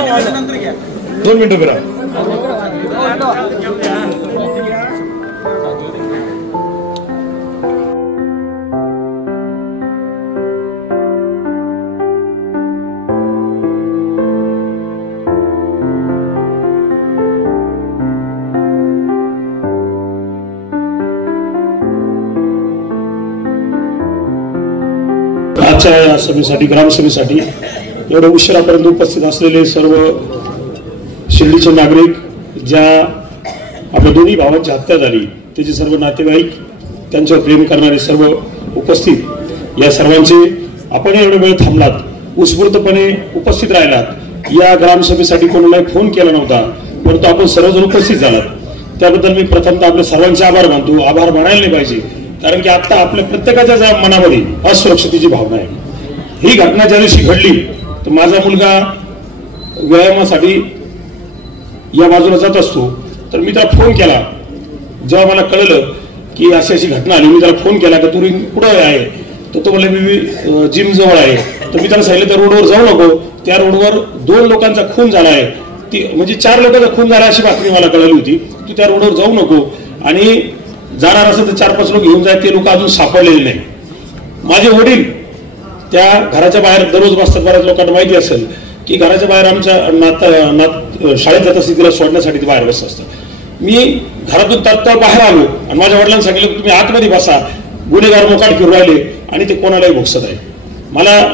2 मिनिटं करा. आजच्या सभेसाठी ग्रामसभेसाठी एवढ्या उशिरापर्यंत उपस्थित असलेले सर्व शिर्डीचे नागरिक, ज्या आपल्या दोन्ही भावांची हत्या झाली त्याचे सर्व नातेवाईक, त्यांच्यावर प्रेम करणारे सर्व उपस्थित, या सर्वांचे आपण एवढे वेळ थांबलात, उत्स्फूर्तपणे उपस्थित राहिलात. या ग्रामसभेसाठी कोणालाही फोन केला नव्हता, परंतु आपण सर्वजण उपस्थित झालात त्याबद्दल मी प्रथमतः आपल्या सर्वांचे आभार मानतो. आभार मानायला नाही पाहिजे, कारण की आता आपल्या प्रत्येकाच्या मनामध्ये असुरक्षिततेची भावना आहे. ही घटना ज्या दिवशी घडली तर माझा मुलगा व्यायामासाठी या बाजूला जात असतो, तर मी त्याला फोन केला. जेव्हा मला कळलं की अशी अशी घटना आली, मी त्याला फोन केला की तू कुठं आहे, तर तो म्हणला मी जिम जवळ आहे. तर मी त्याला सांगितलं त्या रोडवर जाऊ नको, त्या रोडवर 2 लोकांचा खून झाला आहे, ती म्हणजे 4 लोकांचा खून झाला अशी बातमी मला कळली होती. तू त्या रोडवर जाऊ नको, आणि जाणार असेल तर 4-5 लोक घेऊन जाय, ते लोक अजून सापडलेले नाही. माझे वडील त्या घराच्या बाहेर दररोज बसतात. बऱ्याच लोकांना माहिती असेल की घराच्या बाहेर आमच्या नात शाळेत जात असते, तिला सोडण्यासाठी ते बाहेर बसत असतं. मी घरातून तात्काळ बाहेर आलो आणि माझ्या वडिलांनी सांगितलं तुम्ही आतमध्ये बसा, गुन्हेगार मोकाट फिरू राहिले आणि ते कोणालाही भोगसत आहे.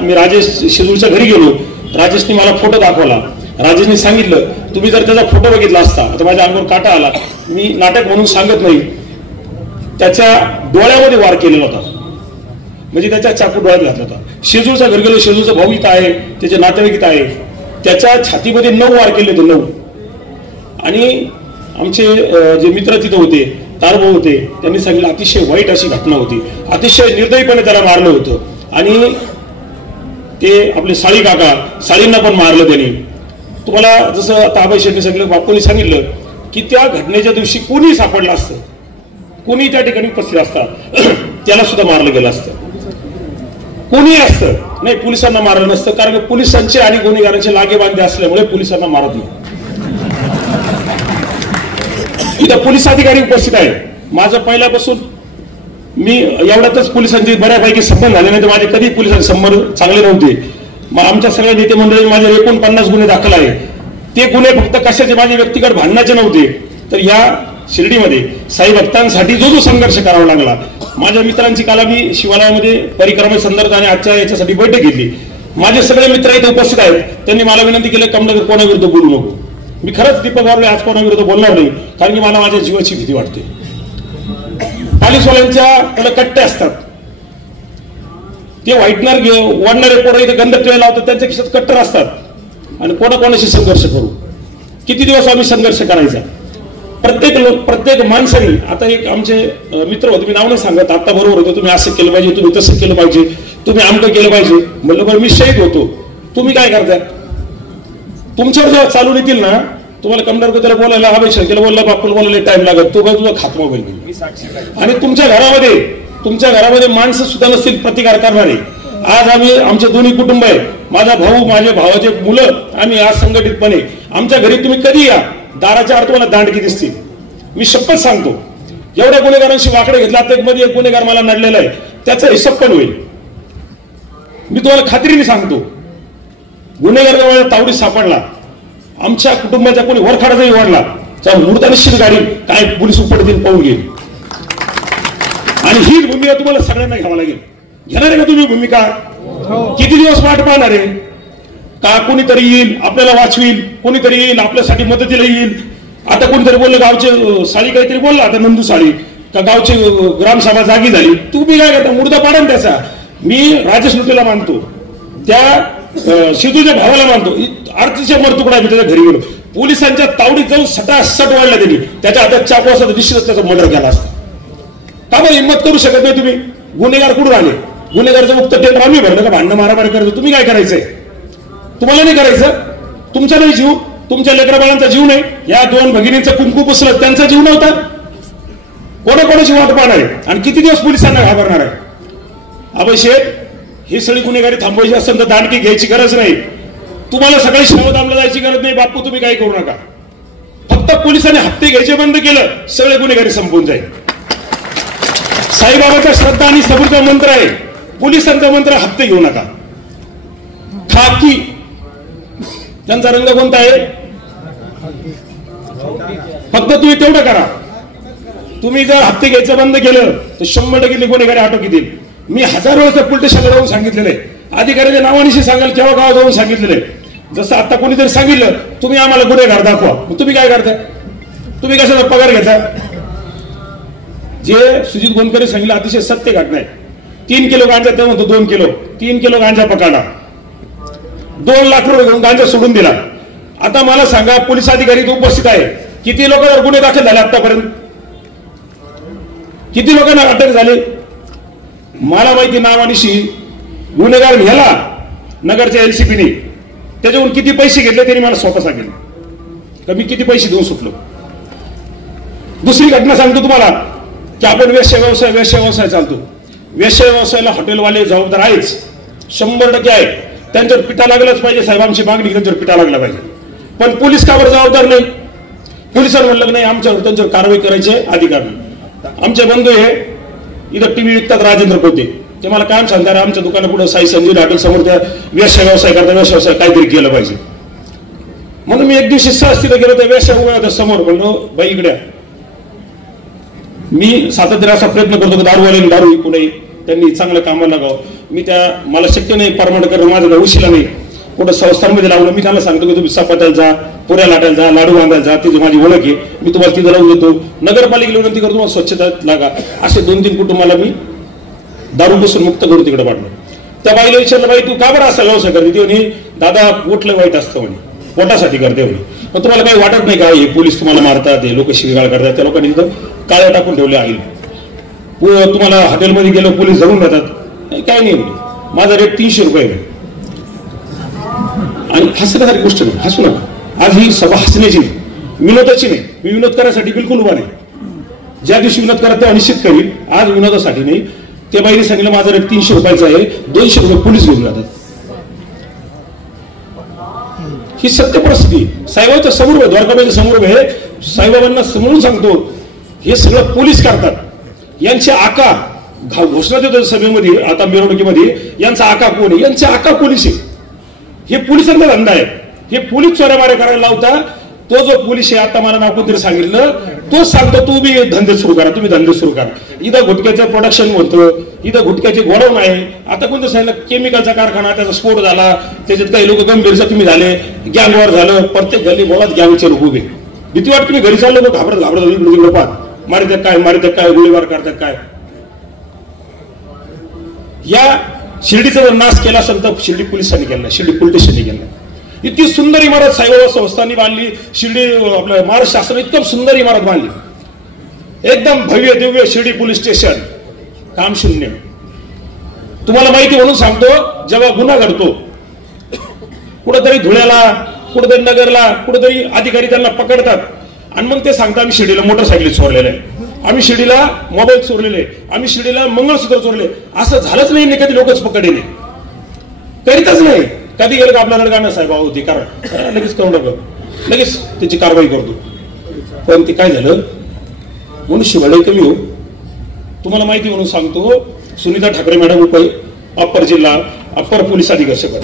मी राजेश शेजूरच्या घरी गेलो. राजेशने मला फोटो दाखवला. राजेशने सांगितलं तुम्ही जर त्याचा फोटो बघितला असता, आता माझ्या अंगावर काटा आला, मी नाटक म्हणून सांगत नाही, त्याच्या डोळ्यामध्ये वार केलेला होता, म्हणजे त्याच्या चाकू डोळ्यात घातला होता. शेजूरच्या घर गेलो, शेजूरचा भाऊ इथं आहे, त्याचे नातेवाईक इथं आहे, त्याच्या छातीमध्ये 9 वार केले होते, 9. आणि आमचे जे मित्र तिथं होते, तारभाऊ होते, त्यांनी सांगितलं अतिशय वाईट अशी घटना होती, अतिशय निर्दयीपणे त्याला मारलं होतं. आणि ते आपले साळी काका, साळींना पण मारलं त्यांनी. तुम्हाला जसं आता अभय शेट्टी सांगितलं, बापूंनी सांगितलं की त्या घटनेच्या दिवशी कोणी सापडलं असतं, कोणी त्या ठिकाणी उपस्थित असतात, त्याला सुद्धा मारलं गेलं असतं. कोणी असतं नाही, पोलिसांना मारलं नसतं, कारण पोलिसांचे आणि गुन्हेगारांचे लागेबांधे असल्यामुळे पोलिसांना मारत नाही. इथं पोलीस अधिकारी उपस्थित आहेत. माझं पहिल्यापासून मी एवढ्यातच पोलिसांची बऱ्यापैकी संबंध झाले, नाही तर माझे कधी पोलिसांचे संबंध चांगले नव्हते. मग आमच्या सगळ्या नेते मंडळी माझे 49 गुन्हे दाखल आहे. ते गुन्हे फक्त कशाचे, माझे व्यक्तिगत भांडणाचे नव्हते, तर या शिर्डीमध्ये साई भक्तांसाठी जो संघर्ष करावा लागला. माझ्या मित्रांची काल मी शिवालयामध्ये परिक्रमा संदर्भात आणि आजच्या याच्यासाठी बैठक घेतली. माझे सगळे मित्र इथे उपस्थित आहेत. त्यांनी मला विनंती केली कमलाकर कोणाविरुद्ध बोलू नको. मी खरंच दीपक बाबले आज कोणाविरुद्ध बोलणार नाही, कारण की मला माझ्या जीवाची भीती वाटते. पोलिसवाल्यांच्या त्याला कट्टे असतात, ते व्हाईटनर ओढणारे पोरं इथे गंध टिळायला लावतात, त्यांच्या खिशात कट्टर असतात. आणि कोणाकोणाशी संघर्ष करू, किती दिवस आम्ही संघर्ष करायचा. प्रत्येक माणसाने, आता एक आमचे मित्र होते, मी नाव नाही सांगत, आता बरोबर होतं, तुम्ही असं केलं पाहिजे, तुम्ही तसं केलं पाहिजे, तुम्ही आमकं केलं पाहिजे. म्हणलं बरं मी शहीद होतो, तुम्ही काय करताय? तुमच्यावर जेव्हा चालून येतील ना, तुम्हाला कमदार त्याला बोलायला अभय शेट्टीला बोलला, बापूला बोलायला टाइम लागत, तो तुझा खात मोबाईल. आणि तुमच्या घरामध्ये माणसं सुद्धा नसतील प्रतिकार करणारे. आज आम्ही आमचे दोन्ही कुटुंब आहे, माझा भाऊ, माझे भावाचे मुलं, आम्ही आज संघटितपणे आमच्या घरी तुम्ही कधी या, दाराच्या अर्थ मला दांडकी दिसतील. मी शपथ सांगतो, एवढ्या गुन्हेगारांशी वाकडे घेतला, तर मध्ये एक गुन्हेगार मला नडलेला आहे, त्याचा हिशोब पण होईल. मी तुम्हाला खात्रीने सांगतो, गुन्हेगार जवळ तावडीत सापडला, आमच्या कुटुंबाच्या कोणी वरखाडा जरी वाढला, त्या मुर्दा निश्चित गाडी काय पोलीस उपटतील पाहून घेईल. आणि हीच भूमिका तुम्हाला सगळ्यांना घ्यावा लागेल. घेणार आहे का तुम्ही भूमिका? किती दिवस वाट पाहणार आहे का? कोणीतरी येईल आपल्याला वाचवील, कोणीतरी येईल आपल्यासाठी मदतीला येईल. आता कोणीतरी बोललं गावचे साळी काहीतरी बोलला, आता नंदू साळी का गावची ग्रामसभा जागी झाली, तुम्ही काय करता? मुर्दा पाडा ना त्याचा. मी राजेश लुटेला मानतो, त्या शिदूच्या भावाला मानतो, आरतीच्या मरतुकडा मी त्याच्या घरी गेलो, पोलिसांच्या तावडीत जाऊन सटासट वाढला त्यांनी, त्याच्या हातात चाकू असता निश्चितच त्याचा मर्डर केला असता. का बरं हिंमत करू शकत नाही तुम्ही? गुन्हेगार कुठून आले? गुन्हेगारचं मुक्त टेंडर आम्ही भरलं का? भांडणं मारामारी करायचं तुम्ही काय करायचंय? तुम्हाला नाही करायचं. तुमचा नाही जीव, तुमच्या लेकराबाळांचा जीव नाही, या 2 भगिनींचा कुंकू पुसलं त्यांचा जीव नव्हता. कोणाकोणाची वाट पाहणार आहे आणि किती दिवस पोलिसांना घाबरणार आहे? अभय शेठ, ही सगळी गुन्हेगारी थांबवायची असेल तर दांडकी घ्यायची गरज नाही. तुम्हाला सकाळी शेवदामला जायची गरज नाही बापू, तुम्ही काही करू नका. फक्त पोलिसांनी हप्ते घ्यायचे बंद केलं, सगळे गुन्हेगारी संपून जाईल. साईबाबाचा श्रद्धा आणि सबूरचा मंत्र आहे, पोलिसांचा मंत्र हप्ते घेऊ नका. खाकी त्यांचा रंग कोणता आहे? फक्त तुम्ही तेवढं करा. तुम्ही जर हप्ते घ्यायचं बंद केलं तर 100% गुन्हेगारी आटोक्यात येईल. मी 1000 वेळेस पोलीस स्टेशनला जाऊन सांगितलेलं आहे, अधिकाऱ्याच्या नावानिशी सांगाल केव्हा गावात जाऊन सांगितलेलं आहे. जसं आता कोणीतरी सांगितलं तुम्ही आम्हाला गुन्हेगार दाखवा, मग तुम्ही काय करता? तुम्ही कशाचा पगार घेता? जे सुजित गोंदकरे सांगितलं अतिशय सत्य घटना आहे. 3 किलो गांजा, ते म्हणतो 2 किलो, 3 किलो गांजा पकडला, 2 लाख रुपये घेऊन गांजा सोडून दिला. आता मला सांगा, पोलीस अधिकारी इथे उपस्थित आहे, किती लोकांवर गुन्हे दाखल झाले आतापर्यंत? किती लोकांना अटक झाली? मला माहिती नावानिशी गुन्हेगार न्याला नगरच्या एलसीपीने, त्याच्यावरून किती पैसे घेतले त्यांनी मला स्वतः सांगितलं, तर मी किती पैसे देऊन सुटलो. दुसरी घटना सांगतो तुम्हाला की आपण वेश्या व्यवसाय चालतो. वेश्या व्यवसायाला हॉटेलवाले जबाबदार आहेच, 100% आहे. त्यांच्यावर पिटा लागलाच पाहिजे. साहेबांची मागणी त्यांच्यावर पिटा लागला पाहिजे. पण पोलीस का बरं जबाबदार नाही? पोलिसांना म्हणलं नाही आमच्यावर त्यांच्यावर कारवाई करायचे अधिकार नाही. आमचे बंधू हे इथं टीव्ही विकतात, राजेंद्र कोते, ते मला काम सांगतात आमच्या दुकानापुढे साई संजीवनी हॉटेल समोर त्या वेश्या व्यवसाय करता, वेश्या व्यवसाय काहीतरी केलं पाहिजे. म्हणून मी एक दिवशी सहज तिथे गेलो, त्या वेश्या उभ्या होत्या समोर. म्हणलो बाई इकडे, मी सातत्याने असा प्रयत्न करतो की दारूवाल्याने दारू विकू नये, त्यांनी चांगलं कामाला लागावं. मी मला शक्य नाही परमनंट करणं, माझं उशिला नाही, कुठं संस्थांमध्ये लावलं. मी त्यांना सांगतो की तुम्ही सपाट्याला जा, पुऱ्या लाटायला जा, लाडू बांधायला जा, तिथे माझी ओळख आहे, मी तुम्हाला तिथे लावून देतो. नगरपालिकेला विनंती करतो मला स्वच्छता लागा. असे 2-3 कुटुंबाला मी दारूपासून मुक्त करून तिकडे पाडलं. त्या बाईला विचारलं, बाई तू का बरं असा व्यवसाय करते? ती म्हणे दादा पोटलं वाईट असतं म्हणे, पोटासाठी करते म्हणे. मग तुम्हाला काही वाटत नाही का हे पोलीस तुम्हाला मारतात, हे लोक शिवीगाळ करतात? त्या लोकांनी तिथं काळ्या टाकून ठेवले आहे. तुम्हाला हॉटेलमध्ये गेलो पोलीस धरून जातात, काय नाही म्हणे. माझा रेट 300 रुपये. आणि हसण्यासारखी गोष्ट नाही, हसू नका. आज ही सभा हसण्याची नाही, विनोदाची नाही. मी विनोद करायसाठी बिलकुल उभा नाही. ज्या दिवशी विनोद करा तेव्हा निश्चित करील, आज विनोदासाठी नाही. त्या बाईने सांगितलं माझा रेट 300 रुपयाचा आहे, 200 रुपये पोलीस घेऊन जातात. ही सत्य परिस्थिती साईबाबाच्या समोर आहे, द्वारकाबाईच्या समोर आहे. साईबाबांना समोरून सांगतो हे सगळं पोलीस करतात. यांचे आका घोषणा देतो सभेमध्ये, आता मिरवणुकीमध्ये, यांचा आका कोण आहे? यांचे आका पोलीस आहे. हे पोलिसांचा धंदा आहे. हे पोलीस चोऱ्या माऱ्या करायला लावता. तो जो पोलीस आहे, आता मला नाव कोणतरी सांगितलं, तोच सांगतो तुम्ही धंदे सुरू करा, तुम्ही धंदे सुरू करा. इथं गुटख्याचं प्रोडक्शन होतं, इथं गुटख्याचे गोडाऊन आहे. आता कोणतं सांगितलं केमिकलचा कारखाना, त्याचा स्फोट झाला, त्याच्यात काही लोक गंभीर जखमी झाले, गँगवॉर झालं. प्रत्येक गल्ली बोळात गँगचे लोक उभे. भीती वाटत तुम्ही घरी चाललो घाबरत इकडे पाहत, मारित्यात काय गोळीबार करतात काय. या शिर्डीचा जर नाश केला असेल तर शिर्डी पोलिसांनी केला, शिर्डी पोलीस स्टेशनने केला. इतकी सुंदर इमारत साईबाबा संस्थांनी बांधली. शिर्डी आपल्या महाराष्ट्र शासन इतकं सुंदर इमारत बांधली, एकदम भव्य दिव्य शिर्डी पोलीस स्टेशन, काम शून्य. तुम्हाला माहिती म्हणून सांगतो, जेव्हा गुन्हा घडतो कुठेतरी धुळ्याला, कुठेतरी नगरला, कुठेतरी अधिकारी त्यांना पकडतात आणि मग ते सांगतात आम्ही शिर्डीला मोटरसायकल चोरलेलं आहे, आम्ही शिर्डीला मोबाईल चोरलेले, आम्ही शिर्डीला मंगळसूत्र चोरले. असं झालंच नाही, कधी लोकच पकडले करीतच नाही. कधी गेलं का आपल्याला गाणं साहेब होती कारण लगेच करू नका, लगेच त्याची कारवाई करतो. पण ते काय झालं, मनुष्यबळ कमी हो. तुम्हाला माहिती म्हणून सांगतो, सुनीता ठाकरे मॅडम अप्पर जिल्हा अप्पर पोलीस अधीक्षक,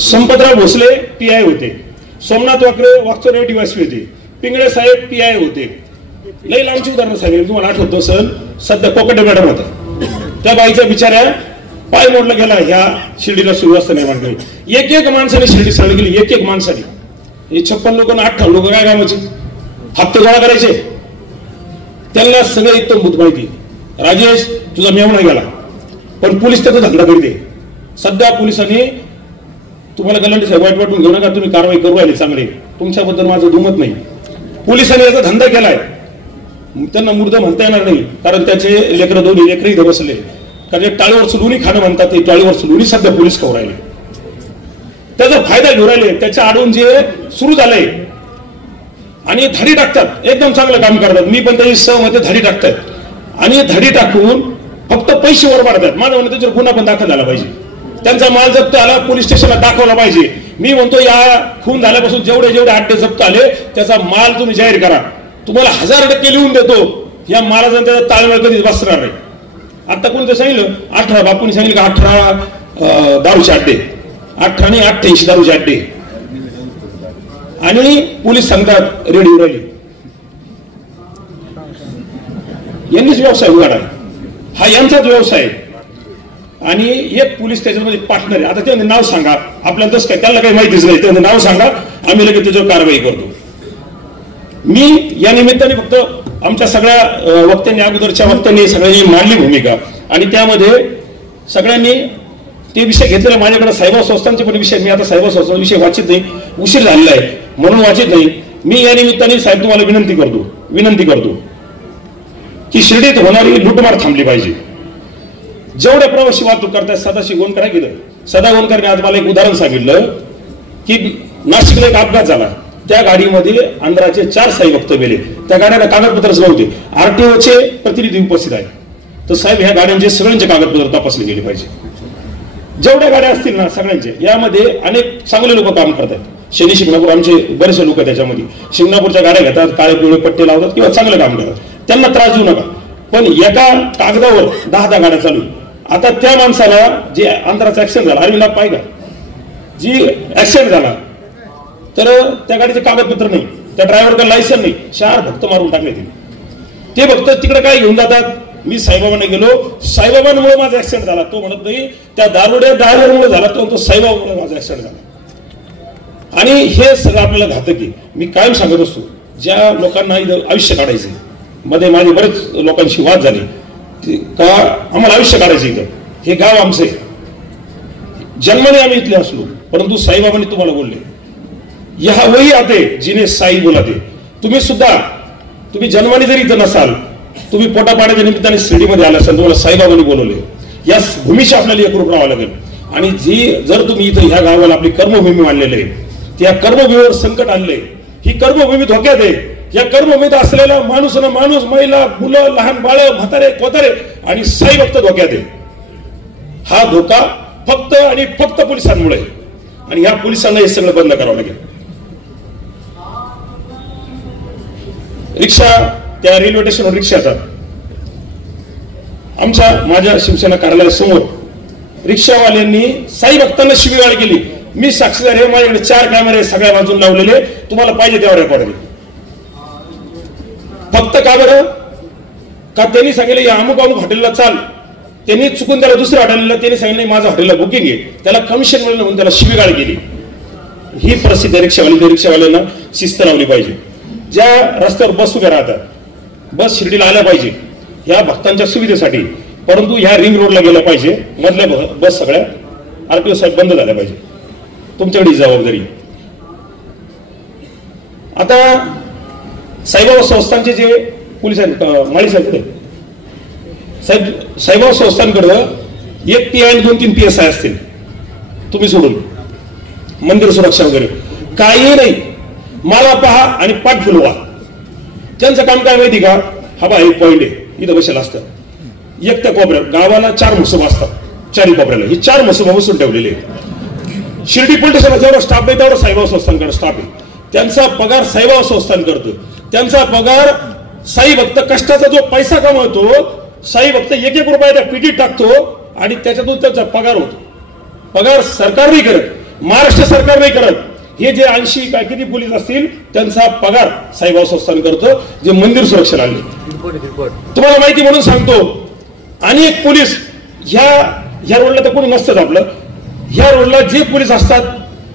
संपतराव भोसले PI होते, सोमनाथ वाकचोरे DYSP होते, पिंगळे साहेब PI होते. लई लांबची उदाहरणं सांगितली. तुम्हाला आठवतो सण सध्या कोकटे मॅडम होता, त्या बाईच्या बिचाऱ्या पाय मोडला गेला ह्या शिर्डीला सुव्यवस्था निर्माण केली. एक माणसाने शिर्डी सरळ गेली, एक माणसाने. हे 56 लोक 58 लोक काय कामाचे? हप्ते गोळा करायचे. त्यांना सगळं एकदम भूत माहिती. राजेश तुझा मेवणा गेला, पण पोलीस त्याचा धंदा करते. सध्या पोलिसांनी तुम्हाला गलांडी साहेब वाईट वाटून घेऊ नका, तुम्ही कारवाई करू राहिले चांगले, तुमच्याबद्दल माझं दुमत नाही. पोलिसांनी याचा धंदा केलाय. त्यांना मूर्त म्हणता येणार नाही, कारण त्याचे लेकरं दोन्ही लेकरही इथे बसले. कारण टाळीवर सुलुनी खाणं म्हणतात, ते टाळीवर सुलुनी सध्या पोलीस खाऊ राहिले, त्याचा फायदा घेऊ राहिले. त्याच्या आडून जे सुरू झालंय आणि धडी टाकतात, एकदम चांगलं काम करतात. मी पण त्याची सहमत, धडी टाकतात आणि धडी टाकून फक्त पैसे वर पाडतात. माझं म्हणणं त्याच्यावर गुन्हा पण दाखल झाला पाहिजे. त्यांचा माल जप्त आला, पोलीस स्टेशनला दाखवला पाहिजे. मी म्हणतो या खून झाल्यापासून जेवढे अड्डे जप्त आले त्याचा माल तुम्ही जाहीर करा. तुम्हाला 1000% लिहून देतो. या मालाचा त्याचा ताळमेळ कधीच बसणार नाही. आता कोणी तर सांगितलं 18, बापूंनी सांगितलं का 18 दारूचे अड्डे, 18 आणि 88 दारूचे अड्डे, आणि पोलीस सांगतात रेडिओ राहिली. यांनीच व्यवसाय उघडा, हा यांचाच व्यवसाय आहे. आणि एक पोलीस त्याच्यामध्ये पार्टनर आहे. आता ते नाव सांगा, आपल्याला तसं काय त्याला काही माहितीच नाही, ते नाव सांगा, आम्ही लगेच त्याच्यावर कारवाई करतो. मी या निमित्ताने फक्त आमच्या सगळ्या वक्त्यांनी, अगोदरच्या वक्त्यांनी सगळ्यांनी मांडली भूमिका, आणि त्यामध्ये सगळ्यांनी ते विषय घेतलेला. माझ्याकडे सायबर संस्थांचे पण विषय, मी आता सायबर संस्थांचा विषय वाचित नाही, उशीर झालेला आहे म्हणून वाचित नाही. मी या निमित्ताने साहेब तुम्हाला विनंती करतो की शिर्डीत होणारी लुटमार थांबली पाहिजे. जेवढे प्रवासी वाहतूक करतात, सदाशिव गोंडकर आहे की सदा गोंडकरने आज मला एक उदाहरण सांगितलं की नाशिकला एक अपघात झाला, त्या गाडीमध्ये आंध्राचे 4 साई भक्त गेले, त्या गाड्याला कागदपत्रच नव्हते. आरटीओचे प्रतिनिधी उपस्थित आहेत. तर साहेब ह्या गाड्यांचे सगळ्यांचे कागदपत्र तपासले गेले पाहिजे. जेवढ्या गाड्या असतील ना सगळ्यांचे, यामध्ये अनेक चांगले लोक काम करतात. शनी शिंगणापूर आमचे बरेचसे लोक त्याच्यामध्ये शिंगणापूरच्या गाड्या घेतात, काळे पिवळे पट्टे लावतात किंवा चांगलं काम करतात, त्यांना त्रास देऊ नका. पण एका कागदावर 10 गाड्या चालू. आता त्या माणसाला जे आंध्राचा ऍक्सिडेंट झाला, अरविंद पाहिजे जी ऍक्सिडेंट झाला, तर त्या गाडीचे कागदपत्र नाही, त्या ड्रायव्हरकडे लायसन नाही, 4 भक्त मारून टाकले ते भक्त तिकडे काय घेऊन जातात. मी साईबाबांना गेलो, साईबाबांमुळे माझा ऍक्सिडेंट झाला. तो म्हणत नाही त्या दारुड्या ड्रायव्हरमुळे झाला, तो साईबाबामुळे माझा ऍक्सिडेंट झाला. आणि हे सगळं आपल्याला घातक आहे. मी कायम सांगत असतो, ज्या लोकांना इथं आयुष्य काढायचे, मध्ये माझे बरेच लोकांशी वाद झाले का आम्हाला आयुष्य काढायचं इथं, हे गाव आमचं आहे, जन्माने आम्ही इथले असलो, परंतु साईबाबांनी तुम्हाला बोलले यहा वही आते जिने साई बोलाते. तुम्ही जन्माने जरी इथं नसाल, तुम्ही पोटापाण्याच्या निमित्ताने शिर्डीमध्ये आला असाल, तुम्हाला साईबाबांनी बोलवले. या भूमीशी आपल्याला एकरूप राहावं लागेल. आणि जर तुम्ही इथं ह्या गावाला आपली कर्मभूमी मानलेली आहे, त्या कर्मभूमीवर संकट आणले, ही कर्मभूमी धोक्यात आहे. या कर्मभूमीत असलेला माणूस, महिला, मुलं, लहान बाळ, म्हातारे, कोतारे आणि साई भक्त धोक्यात आहे. हा धोका फक्त आणि फक्त पोलिसांमुळे, आणि या पोलिसांना हे सगळं बंद करावं लागेल. रिक्षा, त्या रेल्वे स्टेशनवर रिक्षा येतात. माझ्या शिवसेना कार्यालयासमोर रिक्षावाल्यांनी साई भक्तांना शिवीगाळ केली. मी साक्षीदार आहे, माझ्याकडे 4 कॅमेरे सगळ्या बाजून लावलेले, तुम्हाला पाहिजे तेव्हा रेकॉर्ड आहे. फक्त का बरं? का त्यांनी सांगितलं या अमुक हॉटेलला चाल, त्यांनी चुकून त्याला दुसऱ्या हॉटेलला, त्यांनी सांगितलं माझं हॉटेलला बुकिंग आहे, त्याला कमिशन मिळणं म्हणून त्याला शिवीगाळ केली. ही परिस्थिती रिक्षावाल्यांना शिस्त लावली पाहिजे. ज्या रस्त्यावर बस उभ्या राहतात, बस शिर्डीला आल्या पाहिजे ह्या भक्तांच्या सुविधेसाठी, परंतु ह्या रिंग रोडला गेल्या पाहिजे. मधल्या बस सगळ्या आरटीओ साहेब बंद झाल्या पाहिजे. तुमच्याकडे जबाबदारी. आता साईबाबा संस्थानचे जे पोलीस आहेत, माळी साहेब साईबाबा संस्थांकडं 1 PI आणि 2-3 PSI असतील, तुम्ही सोडून, मंदिर सुरक्षा वगैरे काही नाही. मला पहा आणि पाठ फुलवा. त्यांचं काम काय माहिती का? हा बा एक पॉइंट आहे, इथं बसेल असतं. एक त्या कोपऱ्यात गावाला 4 म्हसोबा असतात, 4 कोपऱ्याला ही 4 म्हसोबा बसून ठेवलेले आहेत. शिर्डी पोलीस स्टेशनला जेवढा स्टाफ आहे तेवढा साईबाबा संस्थानकडे स्टाफ आहे. त्यांचा पगार साईबाबा संस्थान करतो. त्यांचा पगार साई भक्त कष्टाचा जो पैसा कमवतो, साई भक्त 1-1 रुपया त्या पिटीत टाकतो आणि त्याच्यातून त्यांचा पगार होतो. पगार सरकार नाही करत, महाराष्ट्र सरकार नाही करत. हे जे 80 काय किती पोलीस असतील त्यांचा पगार साईबाबा संस्थान करतो, जे मंदिर सुरक्षेला आले. तुम्हाला माहिती म्हणून सांगतो, अनेक पोलीस ह्या रोडला तर कोणी नसतं आपलं, ह्या रोडला जे पोलीस असतात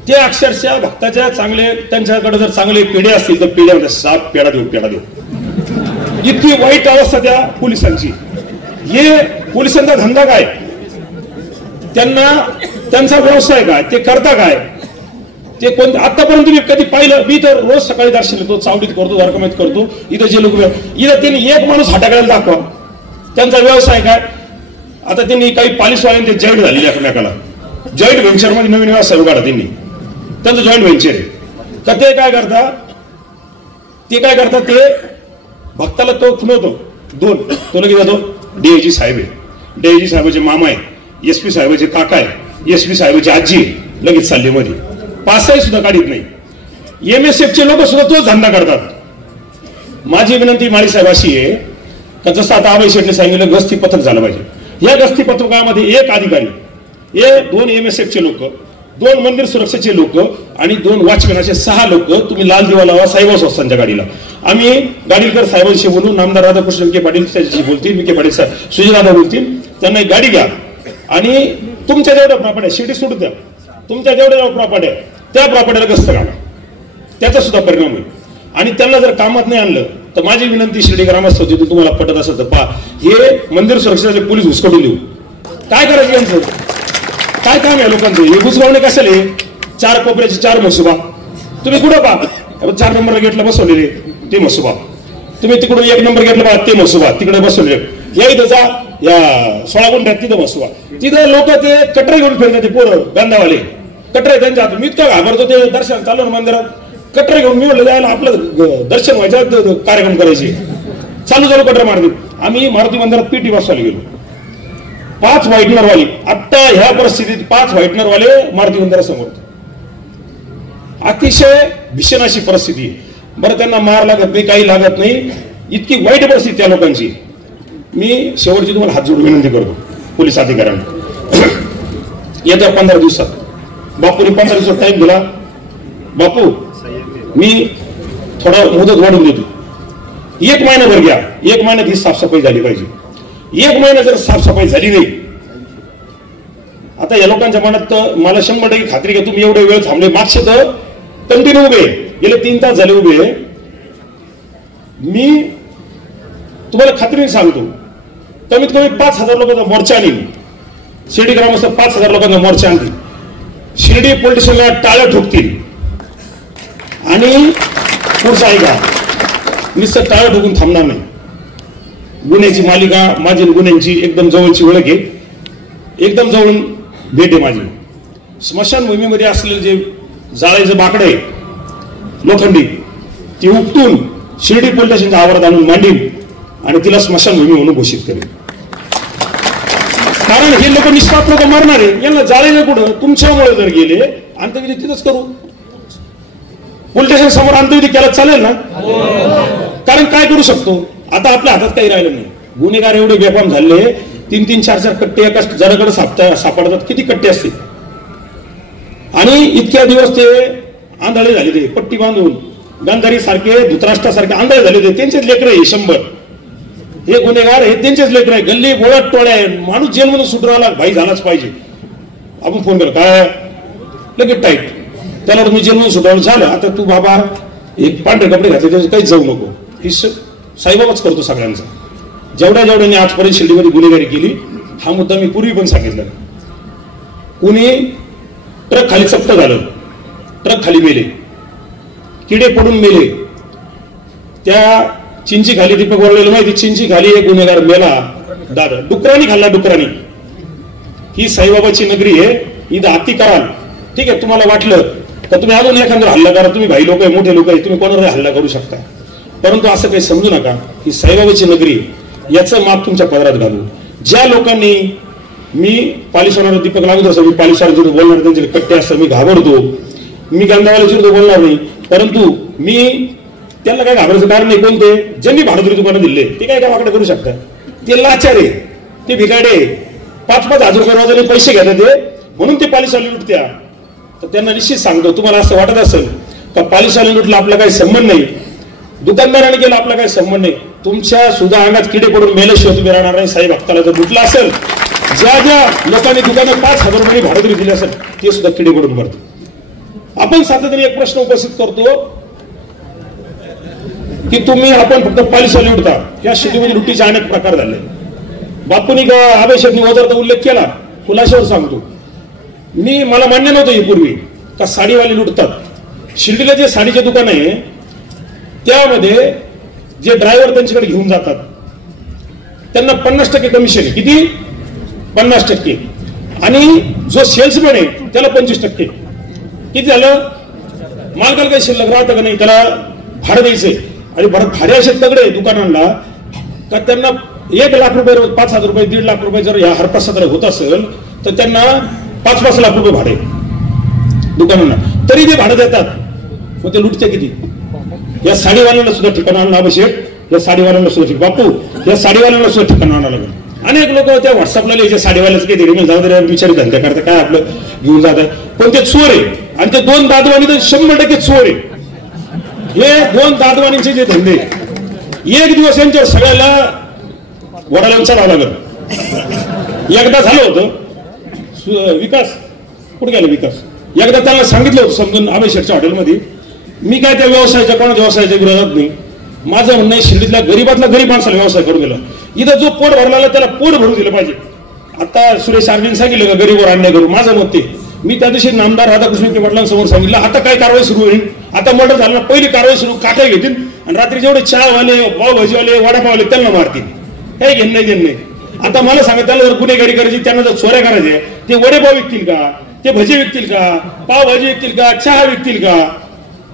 ते अक्षरशः भक्ताच्या त्यांच्याकडे जर चांगले पेढे असतील तर पेढ्यामध्ये 7 पेढा देऊ. इतकी वाईट अवस्था त्या पोलिसांची. हे पोलिसांचा धंदा काय, त्यांचा व्यवसाय काय, ते करता काय, ते कोणते आतापर्यंत तुम्ही कधी पाहिलं? मी तर रोज सकाळी दर्शन येतो, चावडीत करतो, द्वारकामात करतो. इथं जे लोक इथं त्यांनी एक माणूस हाताकडे दाखवा, त्यांचा व्यवसाय काय. आता त्यांनी काही पालिसवाल्यांचे जॉईंट झालेले एकमेकाला, जॉईंट व्हेंचर मध्ये नवीन व्यवसाय उघडा त्यांनी, त्यांचं जॉईंट व्हेंचर आहे. तर ते काय करतात, ते भक्ताला तो खुणवतो 2, तो लगेच जातो DIG साहेब आहे, DIG साहेबाचे मामा आहे, SP साहेबाचे काका आहे, एसपी साहेबांची आजी लगेच चालली मध्ये, पासही सुद्धा काढीत नाही. MSFचे लोक सुद्धा तोच धंदा करतात. माझी विनंती माळी साहेब अशी आहे का जसं आता अभय शेट्टी सांगितलं गस्ती पथक झालं पाहिजे. या गस्ती पथकामध्ये एक अधिकारी, 2 MSFचे लोक, 2 मंदिर सुरक्षेचे लोक आणि 2 वॉचमॅन असे 6 लोक तुम्ही लाल दिवा लावा साहेब संस्थांच्या गाडीला. आम्ही गाडीकर साहेबांशी बोलून नामदार राधाकृष्ण विखे पाटील त्याच्याशी बोलतील, विखे पाटील साहेब सुजयदादा बोलतील, त्यांना एक गाडी घ्या आणि तुमच्या जेवढ्या प्रॉपर्टी आहे शेती सोडू द्या, तुमच्या जेवढ्या प्रॉपर्टी आहे त्या प्रॉपर्टीला गस्त घाला, त्याचा सुद्धा परिणाम होईल. आणि त्यांना जर कामात नाही आणलं तर माझी विनंती शिर्डी ग्रामस्थ होती, तुम्हाला पटत असेल तर पहा, हे मंदिर सुरक्षेचे पोलीस हुसकटून देऊ. काय करायचं यांचं, काय काम आहे लोकांचं? हे घुसगावणे कशाले? 4 कोपऱ्याचे 4 मसुबा. तुम्ही कुठं पहा 4 नंबरला गेटला बसवलेले ते मसुबा, तुम्ही तिकडून 1 नंबर गेटला पहा ते मसुबा तिकडे बसवले. या इथं जा, या 16 गुंठ्यात तिथं मसुबा. तिथं लोक ते कटरे घेऊन फिरतात, ते पोरं गांधावाले कटरे त्यांच्या हात. मी इतका घाबरतो, ते दर्शन चालू ना मंदिरात, कटरे घेऊन मी म्हणलं जायला आपलं दर्शन व्हायचं, कार्यक्रम करायचे, चालू कटरे मारते. आम्ही मारुती मंदिरात पीटी बसवायला गेलो, 5 व्हाईटनरवाली. आता ह्या परिस्थितीत 5 व्हाईटनरवाले मारुती मंदिरासमोर. अतिशय भीषण अशी परिस्थिती. बरं त्यांना मार लागत नाही, काही लागत नाही, इतकी वाईट परिस्थिती त्या लोकांची. मी शेवटची तुम्हाला हात जोडून विनंती करतो पोलीस अधिकाऱ्यांना, येत्या 15 दिवसात बापूने 15 दिवसात टाइम दिला. बापू मी थोडा मुदत वाढून देतो, 1 महिनाभर घ्या, 1 महिन्यात ही साफसफाई झाली पाहिजे. 1 महिना जर साफसफाई झाली नाही, आता या लोकांच्या मनात मला 100% खात्री का तुम्ही एवढे वेळ थांबले, मागचे तर कंटिन्यू उभे गेले 3 तास झाले उभे. मी तुम्हाला खात्रीने सांगतो, कमीत कमी 5,000 लोकांचा मोर्चा आणील. शिर्डी ग्रामस्थ 5,000 लोकांचा मोर्चा आणतील. शिर्डी पोलीस स्टेशनला टाळं ठोकतील. आणि पुढचं ऐका, नुसतं टाळं ठोकून थांबणार नाही. गुन्ह्याची मालिका माझी गुन्ह्यांची एकदम जवळची ओळख आहे, एकदम जवळून भेट आहे माझी. स्मशानभूमीमध्ये असलेले जे जाळायचं बाकडं आहे लोखंडी, ते उपटून शिर्डी पोलीस स्टेशनच्या आवारात आणून मांडील आणि तिला स्मशानभूमी म्हणून घोषित करेल. कारण हे लोक निष्पाप लोक मरणार आहे, यांना जाळायचं कुठं? तुमच्यामुळे जर गेले अंत्यविधी तिथंच करू. पोलीस स्टेशन समोर अंत्यविधी केला चालेल ना? कारण काय करू शकतो आता, आपल्या हातात काही राहिलं नाही. गुन्हेगार एवढे बेफाम झाले, 3-3, 4-4 कट्टे एका जणाकडे सापडतात. किती कट्टे असतील? आणि इतक्या दिवस ते आंधळे झाले, ते पट्टी बांधून गांधारी सारखे धृतराष्ट्रासारखे आंधळे झाले. ते त्यांचेच लेकर आहे 100. हे गुन्हेगार हे त्यांचेच लेकर आहे. गल्ली बोळात टोळ्या आहे. माणूस जेलमधून सुटराला भाई झालाच पाहिजे. आपण फोन केला काय लगेच टाईट, त्याला मी जेलमधून सुटवलं झालं. आता तू बाबा एक पांढरे कपडे घातले त्याचे काहीच जाऊ नको. ही साईबाबाच करतो सगळ्यांचा. जेवढ्याने आजपर्यंत शिर्डीमध्ये गुन्हेगारी केली, हा मुद्दा मी पूर्वी पण सांगितला. कुणी ट्रक खाली चपट झालं, ट्रक खाली मेले, किडे पडून मेले. त्या चिंची खाली दीपक वरलेलं माहिती, चिंची खाली एक गुन्हेगार मेला, दादा डुकरांनी खाल्ला, डुकरांनी. ही साईबाबाची नगरी आहे, इथं हाती कराल ठीक आहे. तुम्हाला वाटलं तर तुम्ही अजून एखाद्यावर हल्ला करा, तुम्ही भाई लोक आहे, मोठे लोक आहे, तुम्ही कोणावर हल्ला करू शकता. परंतु असं काही समजू नका, ही साईबाबाची नगरी, याचं माप तुमच्या पदरात घालू. ज्या लोकांनी, मी पालिशवाला दीपक लागत असं, मी पालिशवाला विरुद्ध बोलणार, त्यांचे कट्टे असतात, मी घाबरतो. मी गांधावाला विरुद्ध बोलणार नाही, परंतु मी त्यांना काय घाबरायचं कारण नाही. कोणते? ज्यांनी भाडोत्री दुकानं दिले ते काय वाकडे करू शकतात? ते लाचार आहे, ते भिकाडे, 5-5 हजार रुपये रोजाने पैसे घेतात ते, म्हणून ते पालिशवाले लुटत्या. तर त्यांना निश्चित सांगतो, तुम्हाला असं वाटत असेल का पालिशवाले लुटला आपला काही संबंध नाही, दुकानदाराने केला आपला काही संबंध नाही, तुमच्या सुद्धा अंगात किडे पडून मेल्याशिवाय तुम्ही राहणार नाही. साई भक्ताला जर लुटला असेल, ज्या लोकांनी दुकानं 5,000 रुपये भाडोत्री दिली असेल ते सुद्धा किडे पडून मरतात. आपण सातत्याने एक प्रश्न उपस्थित करतो की आपण फक्त पालिशवाले लुटता. या शिर्डीमध्ये लुटीचे अनेक प्रकार झाले. बापूंनी का अभय शेट्टी वजाराचा उल्लेख केला, खुलाशावर सांगतो मी, मला मान्य नव्हतं ही पूर्वी का साडीवाले लुटतात. शिर्डीला जे साडीचे दुकान आहे त्यामध्ये जे ड्रायव्हर त्यांच्याकडे घेऊन जातात त्यांना 50% कमिशन आहे. किती? 50%. आणि जो सेल्समॅन आहे त्याला 25%. किती झालं? मालकाला काही शिल्लक राहतं का नाही, त्याला भाडं द्यायचंय. आणि भाडे असे तगडे दुकानांना का त्यांना 1 लाख रुपये, 5,000 रुपये, 1.5 लाख रुपये जर या हरप्रसादाला होत असेल तर त्यांना 5-5 लाख रुपये भाडे दुकानांना, तरी ते भाडं देतात. मग ते लुटते किती? या साडीवाल्यांना सुद्धा ठिकाण आणलं अभिषेक, या साडीवाल्यांना सुद्धा बापू, या साडीवाल्यांना सुद्धा ठिकाण आणावं लागेल. अनेक लोक त्या व्हॉट्सअपला लिहायचे साडीवाल्याच काही तरी जाऊ दे विचारित धंदा करता काय आपलं घेऊन जात आहे, पण ते चोर आहे. आणि ते 2 दादवानी तर 100% चोर आहे. हे 2 दादवानीचे जे धंदे, एक दिवस यांच्यावर सगळ्याला वडाला विचारावं लागलं. एकदा झालं होतं विकास कुठे गेला विकास, एकदा त्यांना सांगितलं होतं समजून अभिषेकच्या हॉटेलमध्ये, मी काय त्या व्यवसायाच्या कोणाच्या व्यवसायाच्या विरोधात नाही. माझं म्हणणं आहे शिर्डीतल्या गरीबातला गरीब माणसाला व्यवसाय करून दिला. इथं जो पोट भरला त्याला पोट भरून दिलं पाहिजे. आता सुरेश आर्मीने सांगितलं का गरीबवर अन्याय करू, माझं मत ते. मी त्या दिवशी नामदार राधाकृष्ण वडिलांसमोर सांगितलं, आता काय कारवाई सुरू होईल, आता मर्डर झालं ना पहिली कारवाई सुरू, काटे घेतील आणि रात्री जेवढे चहावाले पावभाजीवाले वडापावले त्यांना मारतील. काही घेणं नाही देणं नाही. आता मला सांगा, त्याला जर गुन्हेगारी करायची, त्यांना जर चोऱ्या करायचे, ते वडेपाव विकतील का, ते भजी विकतील का, पावभाजी विकतील का, चहा विकतील का?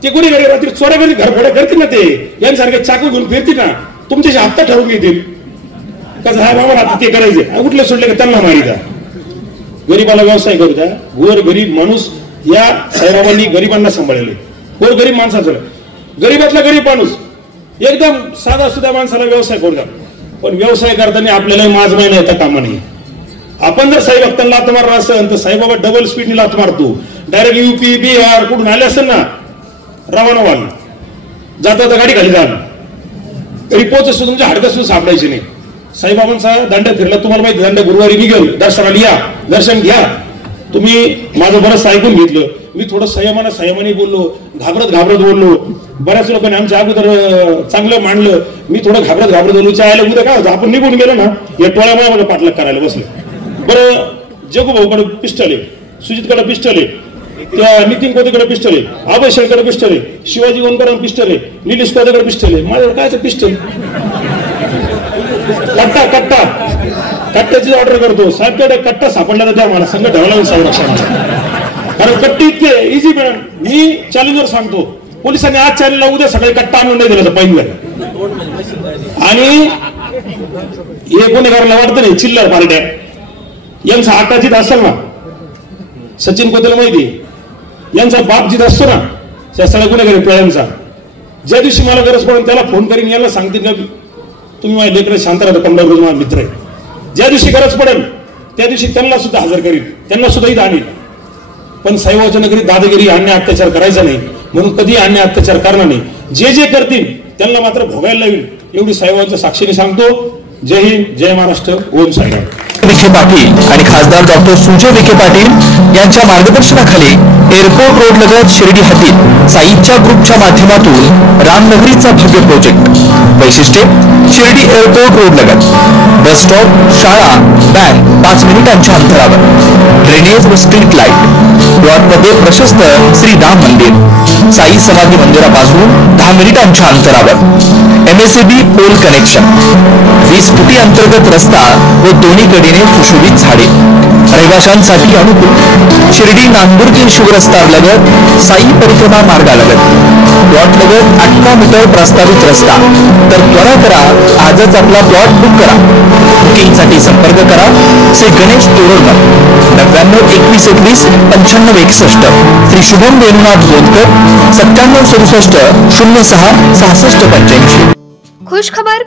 ते गुन्हेगारी रात्री चोऱ्या करतील, घरफोड्या करतील ना, ते यांसारखे चाकू घेऊन फिरतील ना, तुमच्याशी हप्ता ठरवून घेतील कसं. हा बाबा आता ते करायचे, उठले सोडले का त्यांना मारिता. गरीबाला व्यवसाय करू द्या. गोर गरीब माणूस या साईबाबांनी गरिबांना सांभाळले. गोर गरीब माणसाचं, गरीबातला गरीब माणूस, एकदम साधा सुद्धा माणसाला व्यवसाय करू द्या. पण व्यवसाय करताना आपल्याला माझ महिना येता कामा नाही. आपण जर साई भक्तांना लात मारला असेल तर साईबाबा डबल स्पीडने लात मारतो. डायरेक्ट UP बिहार कुठून आले असेल ना, रवाना व्हाल, जाता गाडी खाली जाल, तरी पोहोच तुमच्या हाडकं सुद्धा सापडायची नाही. साईबाबांचा दांड्या फिरला, तुम्हाला माहिती दांड्या गुरुवारी निघेल, दर्शनाला या, दर्शन घ्या. तुम्ही माझं बरंच ऐकून घेतलं. मी थोडं संयमाने बोललो, घाबरत बोललो. बऱ्याच लोकांनी आमच्या अगोदर चांगलं मांडलं, मी थोडं घाबरत बोललो. आयला उद्या काय होतं, आपण निघून गेलो ना, या टोळ्यामुळे पाठलाग करायला बसले. बरं, जगू भाऊकडे पिस्टल आहे, सुजितकडे पिस्टल आहे, त्या नितीन कोतेकडे पिस्टल आहे, अभयशेकडे पिस्टल आहे, शिवाजी गोंदकरांकडे पिस्टल आहे, निलेश कोतेकडे पिस्टल आहे. माझ्याकडे कायचं पिस्टल? कट्ट्याची ऑर्डर करतो. साहेब तेवढे कट्टा सापडला तर द्या मला, संघ ठेवला संरक्षण. कारण कट्टी इतके इझी मॅडम. मी चॅलेंजर सांगतो, पोलिसांनी आज चॅलेंजला उद्या सकाळी कट्टा आणून नाही दिला पहिल्या. आणि हे गुन्हेगाराला वाटतं नाही चिल्लर पार्ट्या यांचा आटा जिथ असेल ना, सचिन कोतेला माहिती, यांचा बाप जिथ असतो ना, त्या सगळ्या गुन्हेगारी टोळ्यांचा, ज्या दिवशी मला गरज पडेल त्याला फोन करीन, याला सांगतील का तुम्ही माझ्या लेकडे शांत राहता, कमलावर माझा मित्र आहे. ज्या दिवशी गरज पडेल त्या दिवशी त्यांना सुद्धा हजर करीन, त्यांना सुद्धा इथं आणीन. पण साईबाबाच्या नगरीत दादागिरी, अन्याय अत्याचार करायचा नाही, म्हणून कधी अन्याय अत्याचार करणार नाही. जे जे करतील त्यांना मात्र भोगायला लागेल, एवढी साईबाबांच्या साक्षीने सांगतो. जय हिंद, जय महाराष्ट्र, ओम साईराम. विखे पाटील आणि खासदार डॉक्टर सुजय विखे पाटील यांच्या मार्गदर्शनाखाली एअरपोर्ट रोड लगत शिर्डी हद्दीत साईच्या ग्रुपच्या माध्यमातून रामनगरीचा भव्य प्रोजेक्ट. वैशिष्ट्ये: शिर्डी एअरपोर्ट रोड लगत बस स्टॉप, शाळा, बँक 5 मिनिटांच्या अंतरावर, ड्रेनेज व स्ट्रीट लाईट, प्लॉटमध्ये प्रशस्त श्री राम मंदिर, साई समाधी मंदिरापासून 10 मिनिटांच्या अंतरावर, MSAB पोल कनेक्शन, 20 फुटी अंतर्गत रस्ता व दोन्ही कडेने सुशोभित झाडे, रहिवाशांसाठी अनुकूल. शिर्डी नांदुर्गी शिवरस्ता लगत साई परिक्रमा मार्गालगत प्लॉट लगत 18 मीटर प्रस्तावित रस्ता. तर त्वरा करा, आजच आपला प्लॉट बुक करा. बुकिंगसाठी संपर्क करा श्री गणेश तोरडमल 99 21 21 95 61, श्री शुभम वेणुनाथ गोंदकर 97 67 06 66 85.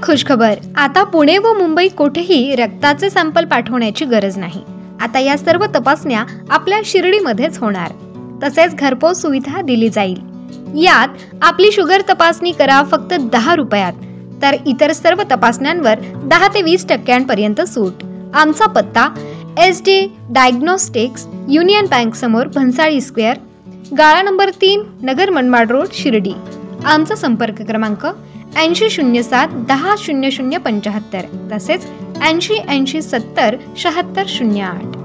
खुशखबर. आता पुणे व मुंबई कोठेही रक्ताचे सॅम्पल पाठवण्याची गरज नाही. आता या सर्व तपासण्या आपल्या शिर्डीमध्येच होणार. तसेच घरपोच सुविधा दिली जाईल. यात आपली शुगर तपासणी करा फक्त 10 रुपयात, तर इतर सर्व तपासण्यांवर 10 ते 20% सूट. आमचा पत्ता SD डायग्नोस्टिक्स, युनियन बँक समोर, भन्साळी स्क्वेअर, गाळा नंबर 3, नगर मनमाड रोड, शिर्डी. आमचा संपर्क क्रमांक 8007 10 00 75, तसेच 80 80 70 76 08.